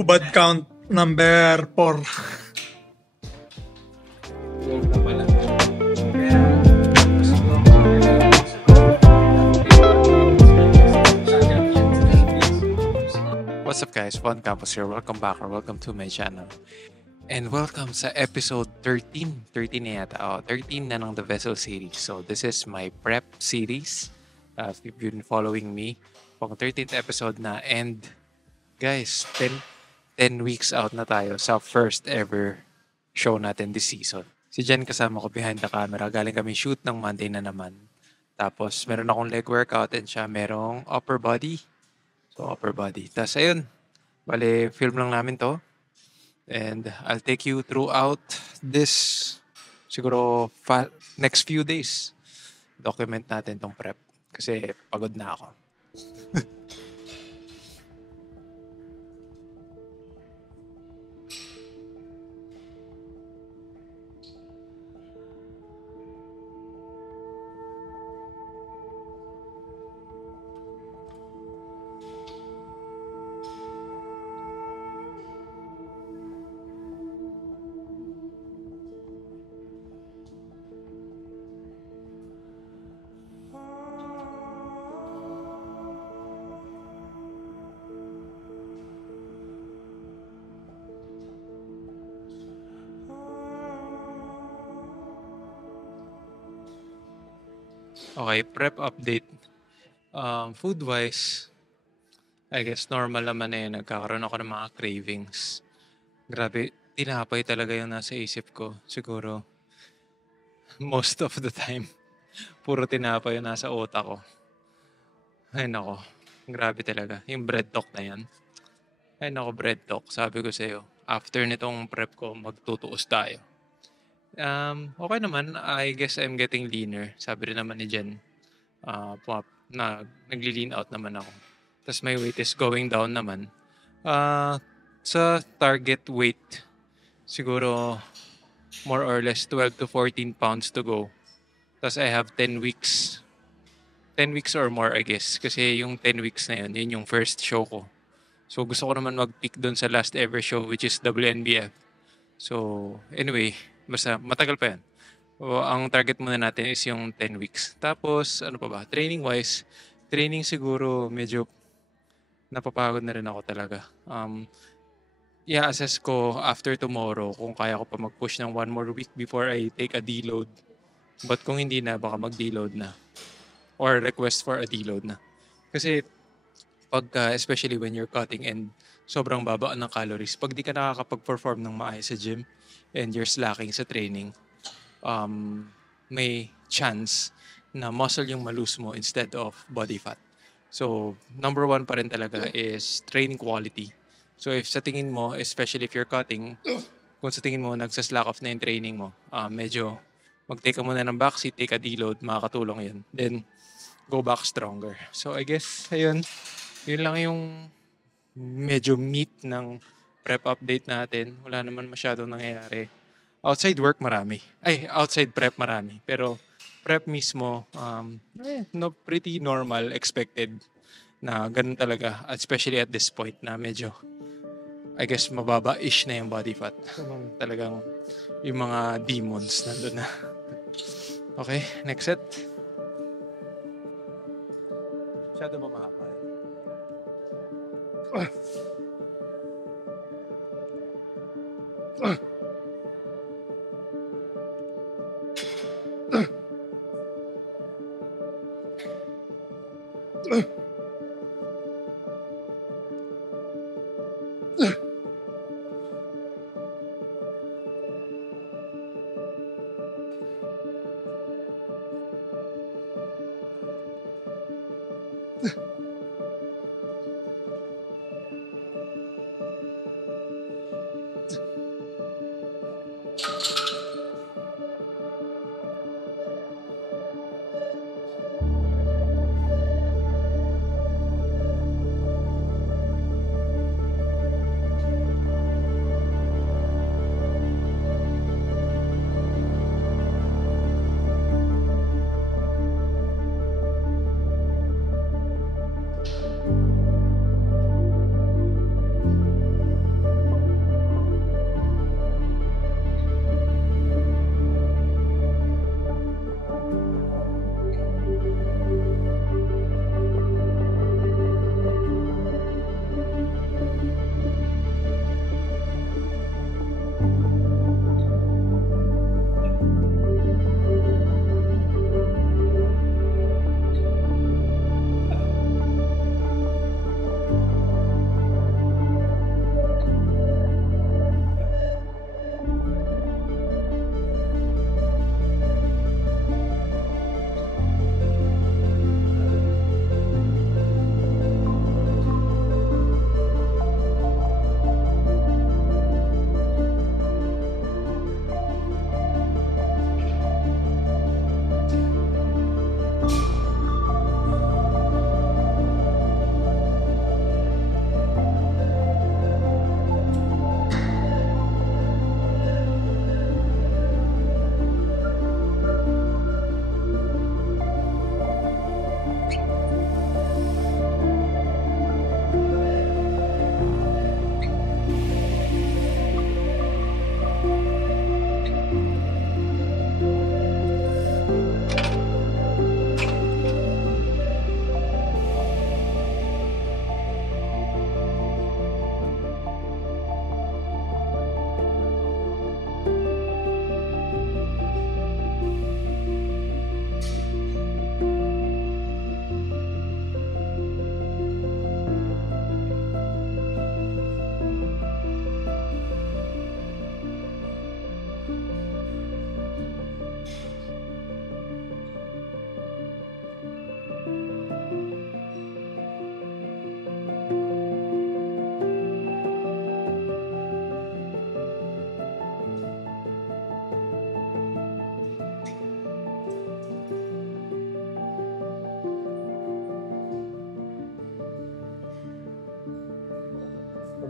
Hubad count number 4. What's up guys, Von Campos here. Welcome back or welcome to my channel. And welcome sa episode 13. 13 na yata. 13 na ng The Vessel series. So this is my prep series. If you've been following me, pang 13th episode na. And guys, 10 weeks out na tayo sa first ever show natin this season. Si Jen kasama ko behind the camera. Galing kami shoot ng Monday na naman. Tapos meron akong leg workout and siya merong upper body. So, upper body. Tapos, ayun. Bale, film lang namin to. And I'll take you throughout this, siguro, next few days. Document natin tong prep. Kasi pagod na ako. Okay, prep update. Food-wise, I guess normal naman na yun. Nagkakaroon ako ng mga cravings. Grabe, tinapay talaga yung nasa isip ko. Siguro, most of the time, puro tinapay yung nasa utak ko. Ay nako, grabe talaga. Yung bread talk na yan. Ay nako, bread talk. Sabi ko sa'yo, after nitong prep ko, magtutuos tayo. Okay naman. I guess I'm getting leaner. Sabi rin naman ni Jen, nagli-lean out naman ako. Tapos my weight is going down naman. Sa target weight, siguro more or less 12 to 14 pounds to go. Tapos I have 10 weeks. 10 weeks or more, I guess. Kasi yung 10 weeks na yun yung first show ko. So gusto ko naman mag-pick dun sa last ever show, which is WNBF. So anyway, basta matagal pa yan. Ang target muna natin is yung 10 weeks. Tapos, ano pa ba? Training-wise, training siguro medyo napapagod na rin ako talaga. I-assess ko after tomorrow kung kaya ko pa mag-push ng 1 more week before I take a deload. But kung hindi na, baka mag-deload na. Or request for a deload na. Kasi, especially when you're cutting and sobrang baba ng calories, pag di ka nakakapag-perform ng maayos sa gym and you're slacking sa training, may chance na muscle yung malose mo instead of body fat. So, number 1 pa rin talaga is training quality. So, if sa tingin mo, especially if you're cutting, kung sa tingin mo nagsaslack off na yung training mo, medyo mag-take ka muna ng backseat, take a deload, makakatulong yun. Then, go back stronger. So, I guess, ayun, yun lang yung medyo meat ng prep update natin. Wala naman masyadong nangyayari. Outside work marami. Outside prep marami. Pero prep mismo, pretty normal, expected na ganun talaga. Especially at this point na medyo, I guess, mababa-ish na yung body fat. Talagang yung mga demons nandun na. Okay, next set. Masyado ba mahaba?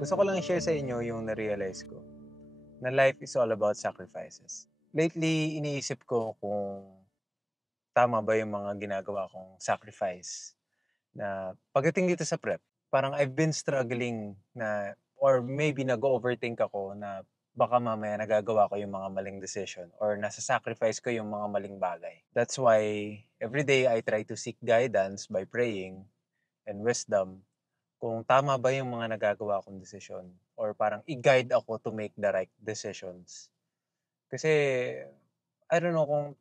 Gusto ko lang i-share sa inyo yung na-realize ko na life is all about sacrifices. Lately, iniisip ko kung tama ba yung mga ginagawa kong sacrifice na pagdating dito sa prep. Parang I've been struggling na or maybe nag-overthink ako na baka mamaya nagagawa ko yung mga maling decision or nasa-sacrifice ko yung mga maling bagay. That's why every day I try to seek guidance by praying and wisdom kung tama ba yung mga nagagawa kong desisyon or parang i-guide ako to make the right decisions. Kasi I don't know kung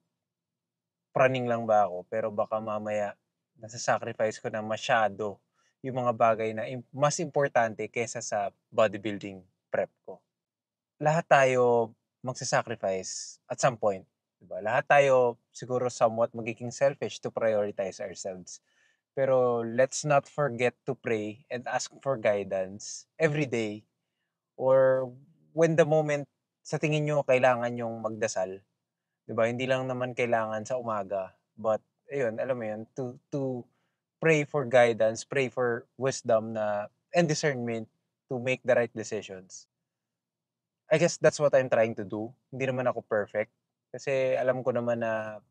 praning lang ba ako pero baka mamaya nasa-sacrifice ko na masyado yung mga bagay na mas importante kaysa sa bodybuilding prep ko. Lahat tayo magsa-sacrifice at some point, 'di ba? Lahat tayo siguro somewhat magiging selfish to prioritize ourselves. Pero let's not forget to pray and ask for guidance every day or when the moment sa tingin nyo kailangan yung magdasal. 'Di ba? Hindi lang naman kailangan sa umaga. But, ayun, alam mo yun, to pray for guidance, pray for wisdom na and discernment to make the right decisions. I guess that's what I'm trying to do. Hindi naman ako perfect. Kasi alam ko naman na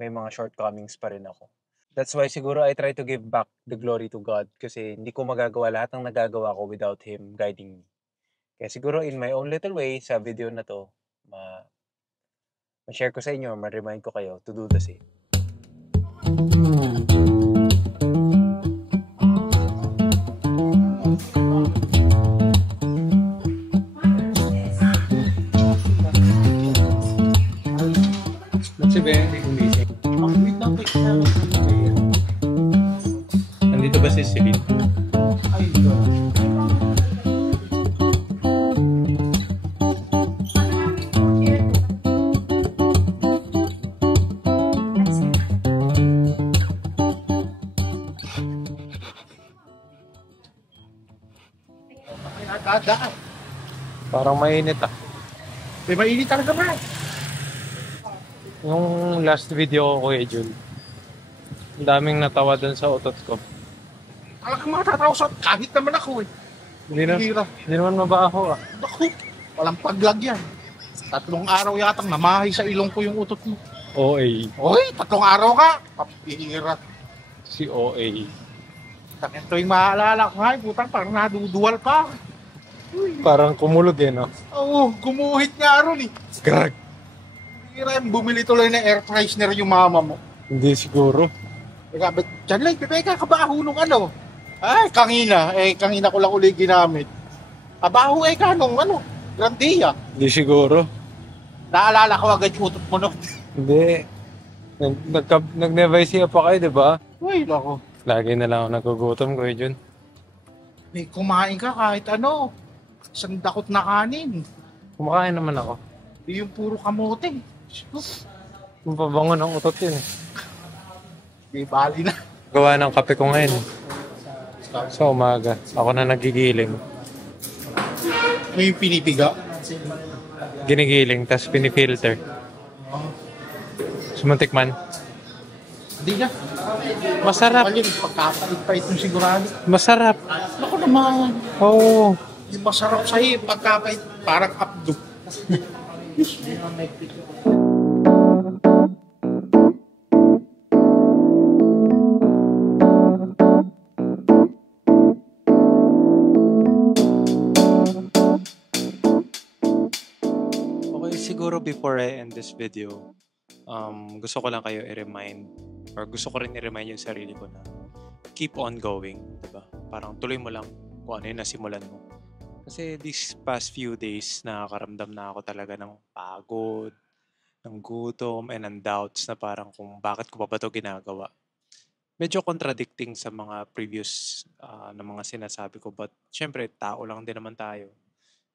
may mga shortcomings pa rin ako. That's why siguro I try to give back the glory to God kasi hindi ko magagawa lahat ng nagagawa ko without Him guiding me. Kaya siguro in my own little way sa video na to, ma-share ko sa inyo, ma-remind ko kayo to do the same. Si Ben, hindi gumising. Nandito ba si Celine? Ay, dadaan. Parang mainit ah. May mainit talaga ba? Yung last video ko kay Jun, ang daming natawa dun sa utot ko. Talagang matatawa sa kahit naman ako eh. Hindi naman mabaho ah. Naku, walang paglagyan. 3 araw yatang namahay sa ilong ko yung utot mo. OA. Oy, 3 araw ka. Papihira. Si OA. Ito yung maalala ko nga, putang parang naduduwal pa. Parang kumulog eh, no? Oo, gumuhit nga ron eh. Grag. Hira, bumili tuloy na air freshener yung mama mo. Hindi siguro. Teka, ba't dyan lang, bebeka, kabaho nung ano? Ay, kanina ko lang ulit ginamit. Kabaho kanong ano, Grandia. Hindi siguro. Naalala ko agad yung utot mo nun. Hindi. Nag-Nevaisia pa kayo, di ba? Uy, lako. Lagi na lang ako nagugutom ko, Jun. May kumain ka kahit ano. Isang dakot na kanin. Kumakain naman ako. Di yung puro kamote. Yung pabango ng utot yun eh. Di bali na. Gawa ng kape ko ngayon. Sa umaga. Ako na nagigiling. May pinipiga. Ginigiling, tapos pinifilter. Sumuntik man. Hindi na. Masarap. Ayun, pagkapait-pait yung sigurado. Masarap. Ako naman. Oo. Yung masarap sa'yo, pagkapait, parang abdo. Okay, siguro before I end this video, gusto ko lang kayo i-remind or gusto ko rin i-remind yung sarili ko na keep on going, diba? Parang tuloy mo lang kung ano yung nasimulan mo. Kasi these past few days, nakakaramdam na ako talaga ng pagod, ng gutom, and ng doubts na parang kung bakit ko pa ba ito ginagawa. Medyo contradicting sa mga previous na mga sinasabi ko, but syempre, tao lang din naman tayo.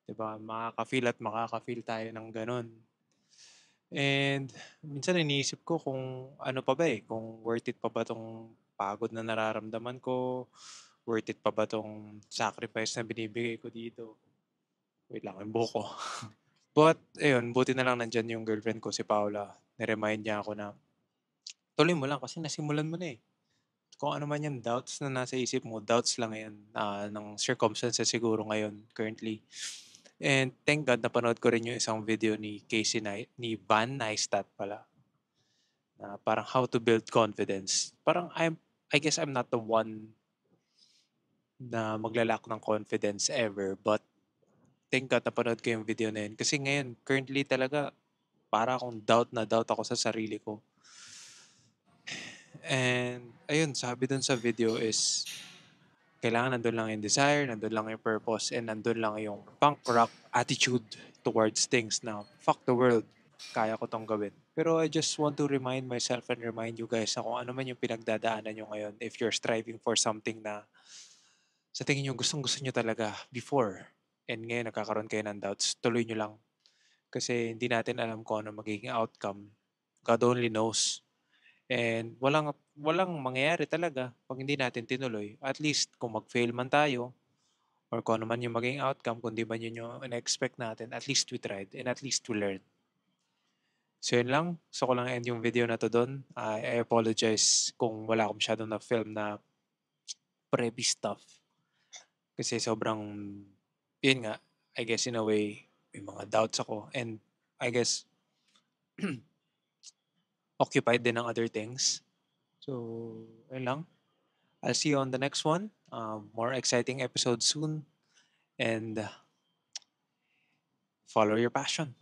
Diba? Makaka-feel at makaka-feel tayo ng ganun. And minsan iniisip ko kung ano pa ba kung worth it pa ba tong pagod na nararamdaman ko, worth it pa ba tong sacrifice na binibigay ko dito. Wait lang, yung buko. But, ayun, buti na lang nandyan yung girlfriend ko, si Paula. Niremind niya ako na, tuloy mo lang kasi nasimulan mo na eh. kung ano man yung doubts na nasa isip mo, doubts lang yan ng circumstances siguro ngayon, currently. And thank God, napanood ko rin yung isang video ni ni Van Neistat pala, na parang how to build confidence. Parang I guess I'm not the one na maglalak ng confidence ever, but thank God napanood ko yung video na yun. Kasi ngayon, currently talaga, para akong doubt na doubt ako sa sarili ko. And ayun, sabi dun sa video is, kailangan nandun lang yung desire, nandun lang yung purpose, and nandun lang yung punk rock attitude towards things na fuck the world, kaya ko tong gawin. Pero I just want to remind myself and remind you guys na kung ano man yung pinagdadaanan nyo ngayon, if you're striving for something na sa tingin nyo gustong-gusto nyo talaga before, and ngayon nagkakaroon kayo ng doubts, tuloy nyo lang. Kasi hindi natin alam kung ano magiging outcome. God only knows. And walang mangyayari talaga pag hindi natin tinuloy. At least kung mag-fail man tayo, or kung ano man yung maging outcome, kung di man yun yung in-expect natin, at least we tried and at least we learned. So yun lang. So ko lang end yung video na to doon. I apologize kung wala akong masyadong na film na preppy stuff. Kasi sobrang, yun nga, I guess in a way, may mga doubts ako. And I guess, occupied din ng other things. So, yun lang. I'll see you on the next one. More exciting episodes soon. And follow your passion.